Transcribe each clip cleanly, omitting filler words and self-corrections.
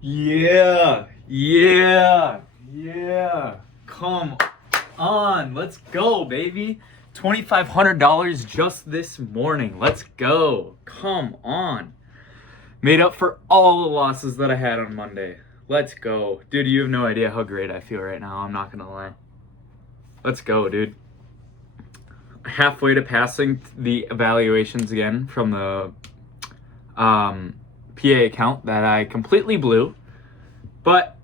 Yeah, yeah, yeah. Come on, let's go, baby. $2,500 just this morning. Let's go. Come on. Made up for all the losses that I had on Monday. Let's go. Dude, you have no idea how great I feel right now. I'm not going to lie. Let's go, dude. Halfway to passing the evaluations again from the PA account that I completely blew. But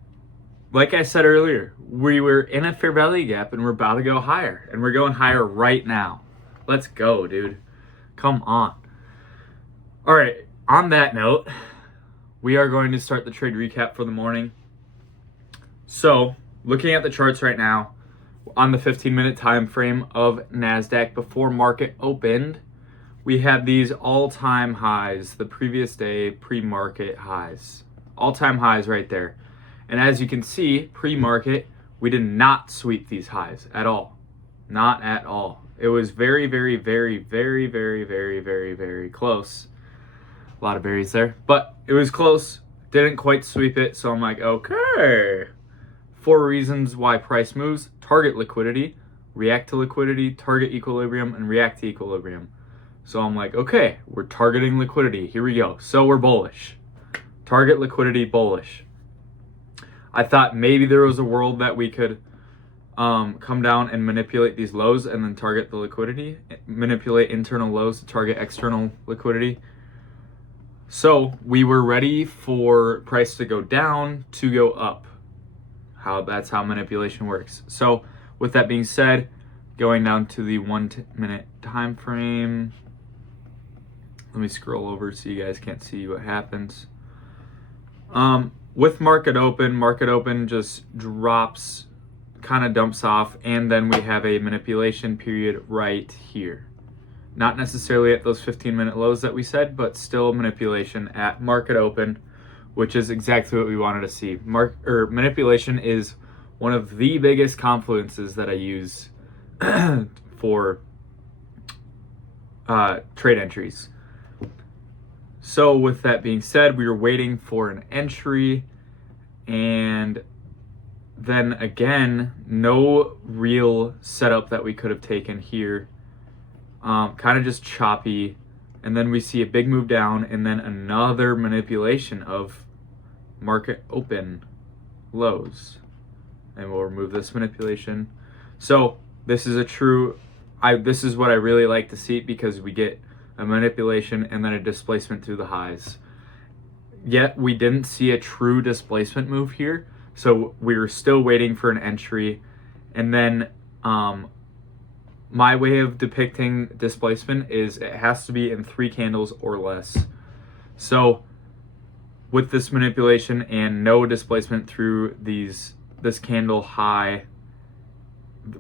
like I said earlier, we were in a fair value gap and we're about to go higher. And we're going higher right now. Let's go, dude. Come on. All right. On that note, we are going to start the trade recap for the morning. So, looking at the charts right now, on the 15-minute time frame of NASDAQ before market opened, we had these all-time highs, the previous day pre-market highs. All-time highs right there. And as you can see, pre-market, we did not sweep these highs at all. Not at all. It was very, very, very, very, very, very, very, very close. A lot of berries there. But it was close. Didn't quite sweep it. So I'm like, okay. 4 reasons why price moves. Target liquidity, react to liquidity, target equilibrium, and react to equilibrium. So I'm like, okay, we're targeting liquidity. Here we go. So we're bullish. Target liquidity, bullish. I thought maybe there was a world that we could come down and manipulate these lows and then target the liquidity, manipulate internal lows to target external liquidity. So we were ready for price to go down to go up. That's how manipulation works. So with that being said, going down to the 1 minute time frame. Let me scroll over so you guys can't see what happens. With market open just drops, kind of dumps off, and then we have a manipulation period right here. Not necessarily at those 15-minute lows that we said, but still manipulation at market open, which is exactly what we wanted to see. Manipulation is one of the biggest confluences that I use for trade entries. So with that being said, we were waiting for an entry, and then again, no real setup that we could have taken here. Kind of just choppy, and then we see a big move down, and then another manipulation of market open lows. And we'll remove this manipulation. So this is this is what I really like to see, because we get a manipulation and then a displacement through the highs. Yet we didn't see a true displacement move here, so we were still waiting for an entry. And then my way of depicting displacement is it has to be in 3 candles or less. So with this manipulation and no displacement through this candle high,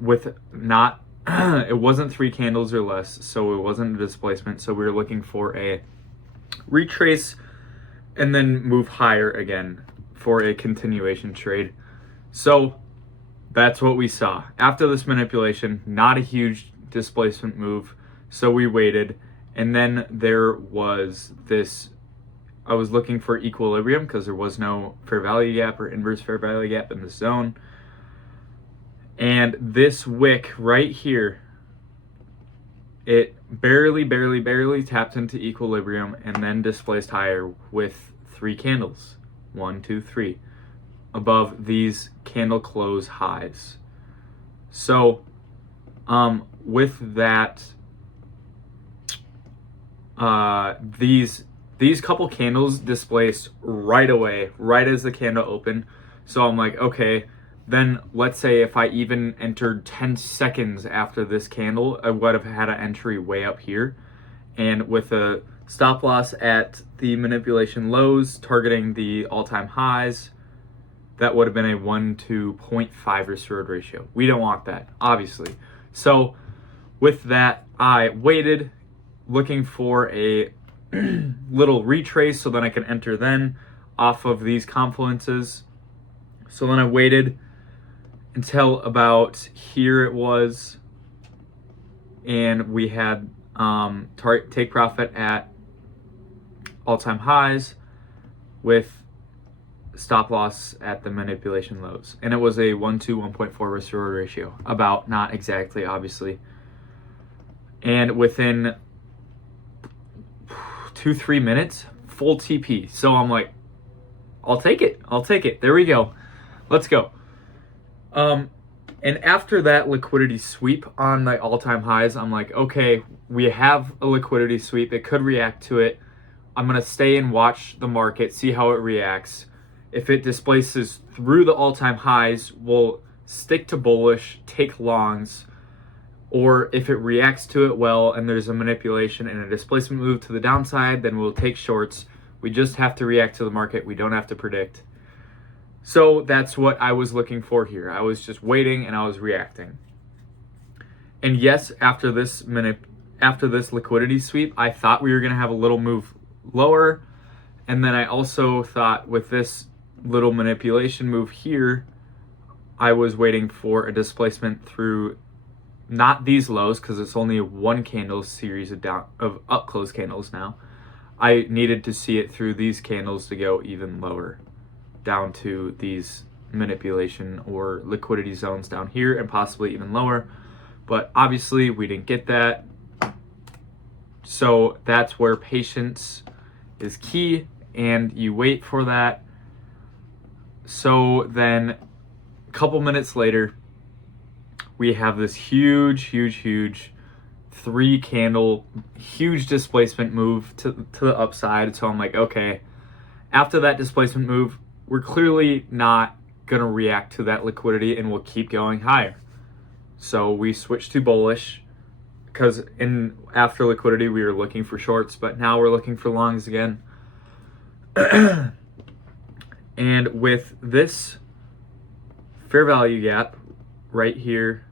with not it wasn't 3 candles or less, so it wasn't a displacement. So we were looking for a retrace and then move higher again for a continuation trade. So that's what we saw. After this manipulation, not a huge displacement move, so we waited. And then there was this, I was looking for equilibrium because there was no fair value gap or inverse fair value gap in the zone. And this wick right here, it barely tapped into equilibrium and then displaced higher with 3 candles. 1, 2, 3. Above these candle close highs. So with that, these couple candles displaced right away, right as the candle opened. So I'm like, okay, then let's say if I even entered 10 seconds after this candle, I would have had an entry way up here. And with a stop loss at the manipulation lows, targeting the all-time highs, that would have been a 1 to 0.5 restored ratio. We don't want that, obviously. So with that, I waited, looking for a little retrace so then I can enter then off of these confluences. So then I waited until about here it was, and we had take profit at all-time highs with stop loss at the manipulation lows. And it was a 1 to 1.4 risk reward ratio. About, not exactly, obviously. And within 2-3 minutes, full TP. So I'm like, I'll take it. I'll take it. There we go. Let's go. And after that liquidity sweep on the all-time highs, I'm like, okay, we have a liquidity sweep. It could react to it. I'm going to stay and watch the market, see how it reacts. If it displaces through the all-time highs, we'll stick to bullish, take longs. Or if it reacts to it well and there's a manipulation and a displacement move to the downside, then we'll take shorts. We just have to react to the market. We don't have to predict. So that's what I was looking for here. I was just waiting and I was reacting. And yes, after this liquidity sweep, I thought we were going to have a little move lower. And then I also thought with this little manipulation move here, I was waiting for a displacement through not these lows, because it's only a one candle series of up close candles now. I needed to see it through these candles to go even lower, down to these manipulation or liquidity zones down here and possibly even lower. But obviously we didn't get that. So that's where patience is key, and you wait for that. So then a couple minutes later, we have this huge 3 candle, huge displacement move to the upside. So I'm like, okay, after that displacement move, we're clearly not going to react to that liquidity and we'll keep going higher. So we switched to bullish, because after liquidity, we were looking for shorts, but now we're looking for longs again. And with this fair value gap right here,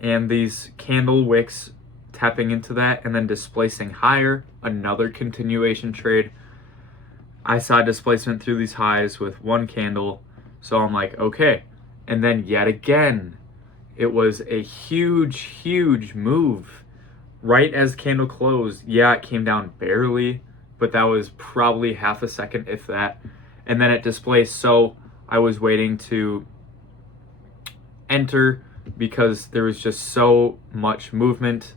and these candle wicks tapping into that and then displacing higher, another continuation trade. I saw displacement through these highs with one candle, so I'm like, okay. And then yet again, it was a huge move right as candle closed. Yeah, it came down barely, but that was probably half a second, if that. And then it displaced, so I was waiting to enter because there was just so much movement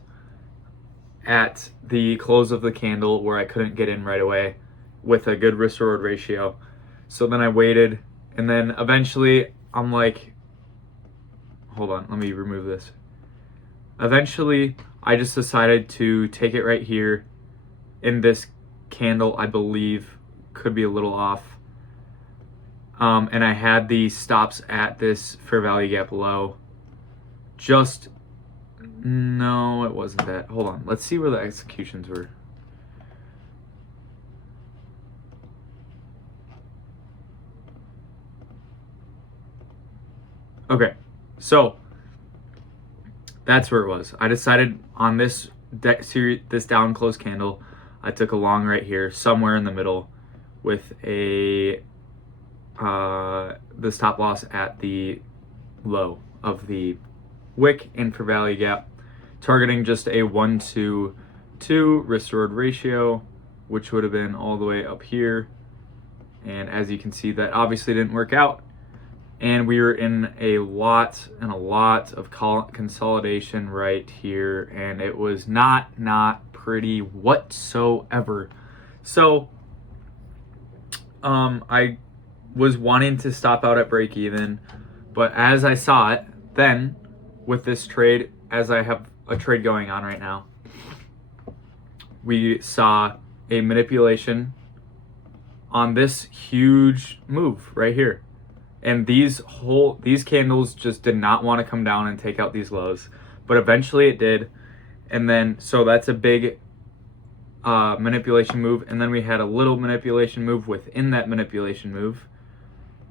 at the close of the candle where I couldn't get in right away with a good risk reward ratio. So then I waited, and then eventually I'm like, hold on, let me remove this. Eventually I just decided to take it right here in this candle. I believe could be a little off. And I had the stops at this fair value gap low. No, it wasn't that. Hold on. Let's see where the executions were. Okay, so that's where it was. I decided on this down close candle, I took a long right here, somewhere in the middle, with the stop loss at the low of the wick and fair value gap, targeting just a 1-to-2 risk reward ratio, which would have been all the way up here. And as you can see, that obviously didn't work out. And we were in a lot of consolidation right here, and it was not pretty whatsoever. So I was wanting to stop out at break even, but as I saw it, then with this trade, as I have a trade going on right now, we saw a manipulation on this huge move right here. And these candles just did not want to come down and take out these lows, but eventually it did. And then, so that's a big manipulation move. And then we had a little manipulation move within that manipulation move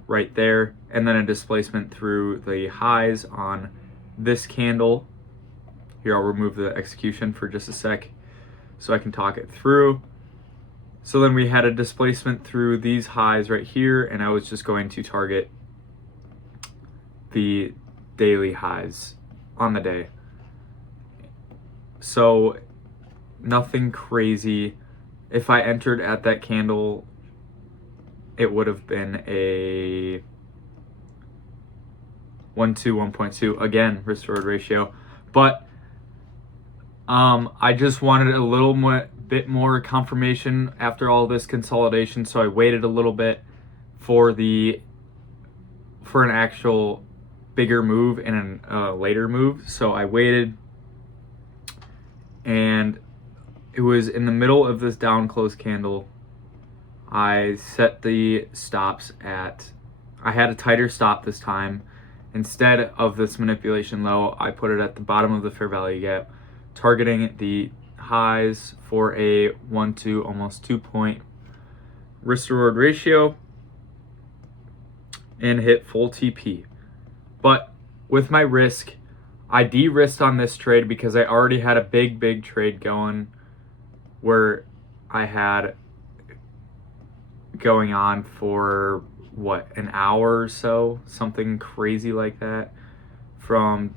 right there. And then a displacement through the highs on this candle. Here, I'll remove the execution for just a sec so I can talk it through. So then we had a displacement through these highs right here, and I was just going to target the daily highs on the day. So nothing crazy. If I entered at that candle it would have been a 1-2, 1.2, again, risk reward ratio. But I just wanted a little bit more confirmation after all this consolidation, so I waited a little bit for an actual bigger move and a later move. So I waited, and it was in the middle of this down close candle. I set the stops I had a tighter stop this time. Instead of this manipulation low, I put it at the bottom of the fair value gap, targeting the highs for a 1-2, almost 2-point risk reward ratio, and hit full TP. But with my risk, I de-risked on this trade because I already had a big trade going where I had going on for an hour or so, something crazy like that. About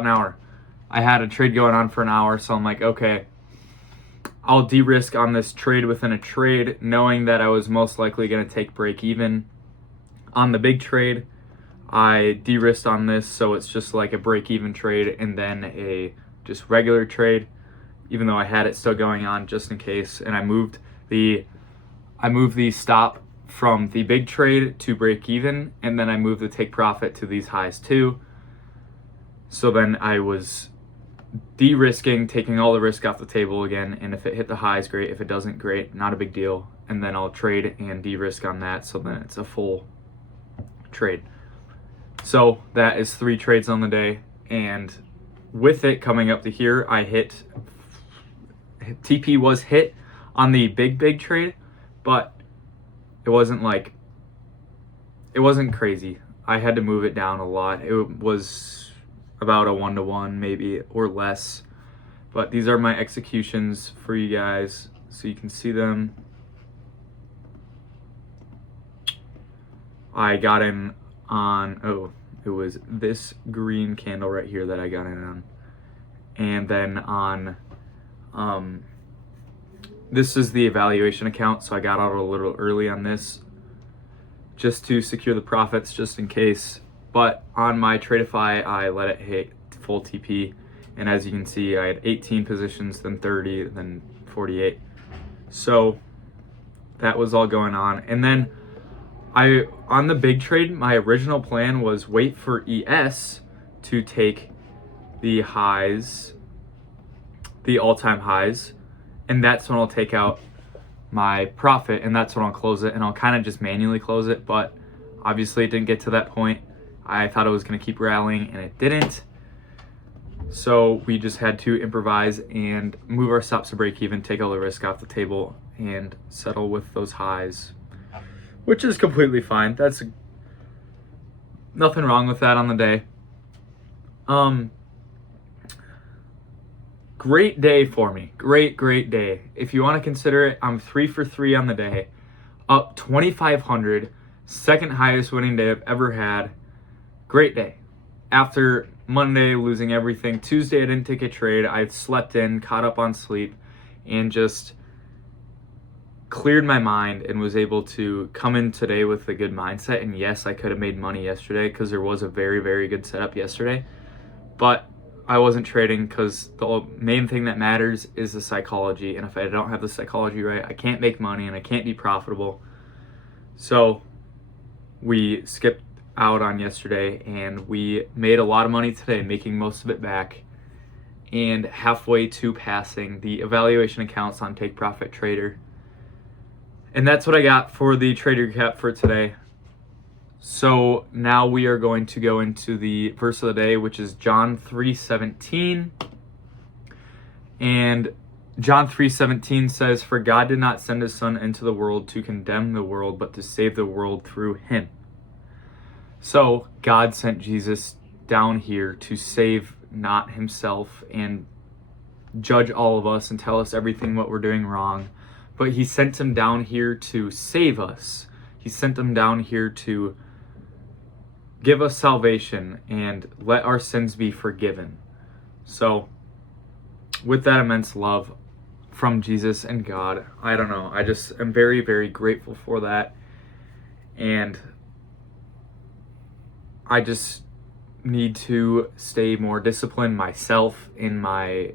an hour. I had a trade going on for an hour, so I'm like, okay, I'll de-risk on this trade within a trade, knowing that I was most likely going to take break even on the big trade. I de-risked on this, so it's just like a break even trade and then a just regular trade, even though I had it still going on just in case. And I moved the stop from the big trade to break even, and then I moved the take profit to these highs too. So then I was de-risking, taking all the risk off the table again, and if it hit the highs, great. If it doesn't, great, not a big deal. And then I'll trade and de-risk on that, so then it's a full trade. So that is 3 trades on the day, and with it coming up to here, TP was hit on the big trade, but it wasn't crazy. I had to move it down a lot. It was about a 1-to-1 maybe or less. But these are my executions for you guys so you can see them. I got in on, it was this green candle right here that I got in on. And then on, this is the evaluation account, so I got out a little early on this just to secure the profits just in case. But on my Tradeify, I let it hit full TP. And as you can see, I had 18 positions, then 30, then 48. So that was all going on. And then on the big trade, my original plan was wait for ES to take the highs, the all-time highs, and that's when I'll take out my profit, and that's when I'll close it, and I'll kind of just manually close it. But obviously it didn't get to that point. I thought it was going to keep rallying, and it didn't. So we just had to improvise and move our stops to break even, take all the risk off the table, and settle with those highs, which is completely fine. That's nothing wrong with that on the day. Great day for me. Great day. If you want to consider it, I'm 3 for 3 on the day, up 2,500, second highest winning day I've ever had. Great day. After Monday losing everything, Tuesday I didn't take a trade. I slept in, caught up on sleep, and just cleared my mind and was able to come in today with a good mindset. And yes, I could have made money yesterday because there was a very good setup yesterday, but I wasn't trading because the main thing that matters is the psychology. And if I don't have the psychology right, I can't make money and I can't be profitable. So we skipped out on yesterday and we made a lot of money today, making most of it back and halfway to passing the evaluation accounts on Take Profit Trader. And that's what I got for the trader cap for today. So now we are going to go into the verse of the day, which is John 3:17. And John 3:17 says, "For God did not send his son into the world to condemn the world, but to save the world through him." So God sent Jesus down here to save not himself and judge all of us and tell us everything what we're doing wrong, but he sent him down here to save us. He sent him down here to give us salvation and let our sins be forgiven. So with that immense love, from Jesus and God. I don't know. I just am very, very grateful for that. And I just need to stay more disciplined myself in my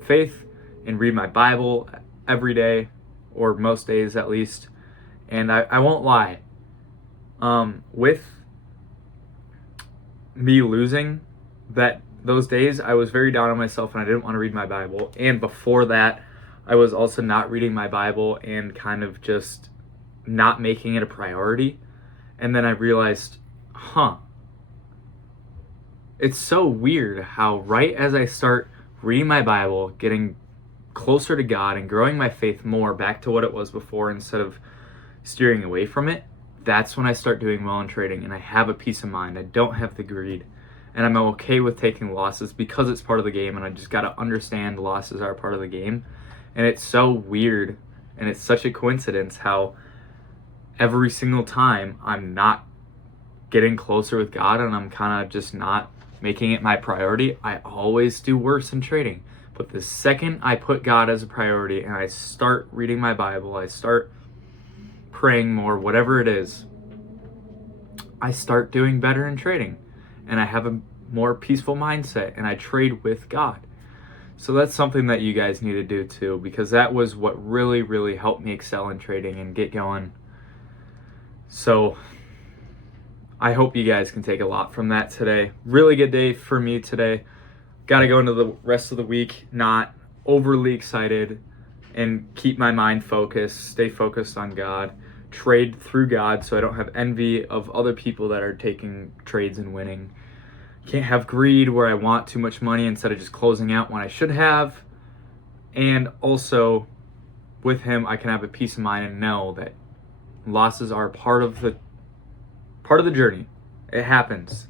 faith and read my Bible every day, or most days at least. And I won't lie. With me losing those days, I was very down on myself and I didn't want to read my Bible. And before that, I was also not reading my Bible and kind of just not making it a priority. And then I realized, it's so weird how right as I start reading my Bible, getting closer to God and growing my faith more back to what it was before instead of steering away from it, that's when I start doing well in trading and I have a peace of mind. I don't have the greed. And I'm okay with taking losses because it's part of the game, and I just got to understand losses are part of the game. And it's so weird, and it's such a coincidence how every single time I'm not getting closer with God and I'm kind of just not making it my priority, I always do worse in trading. But the second I put God as a priority and I start reading my Bible, I start praying more, whatever it is, I start doing better in trading. And I have a more peaceful mindset, and I trade with God. So that's something that you guys need to do too, because that was what really, really helped me excel in trading and get going. So I hope you guys can take a lot from that today. Really good day for me today. Got to go into the rest of the week not overly excited and keep my mind focused, stay focused on God, trade through God so I don't have envy of other people that are taking trades and winning. Can't have greed where I want too much money instead of just closing out when I should have. And also with him, I can have a peace of mind and know that losses are part of the journey. It happens.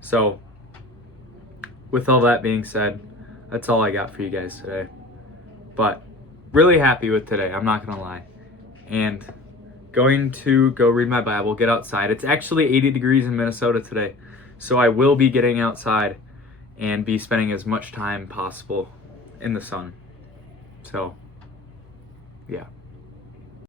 So with all that being said, that's all I got for you guys today. But really happy with today, I'm not gonna lie. And going to go read my Bible, get outside. It's actually 80 degrees in Minnesota today. So I will be getting outside and be spending as much time possible in the sun. So, yeah.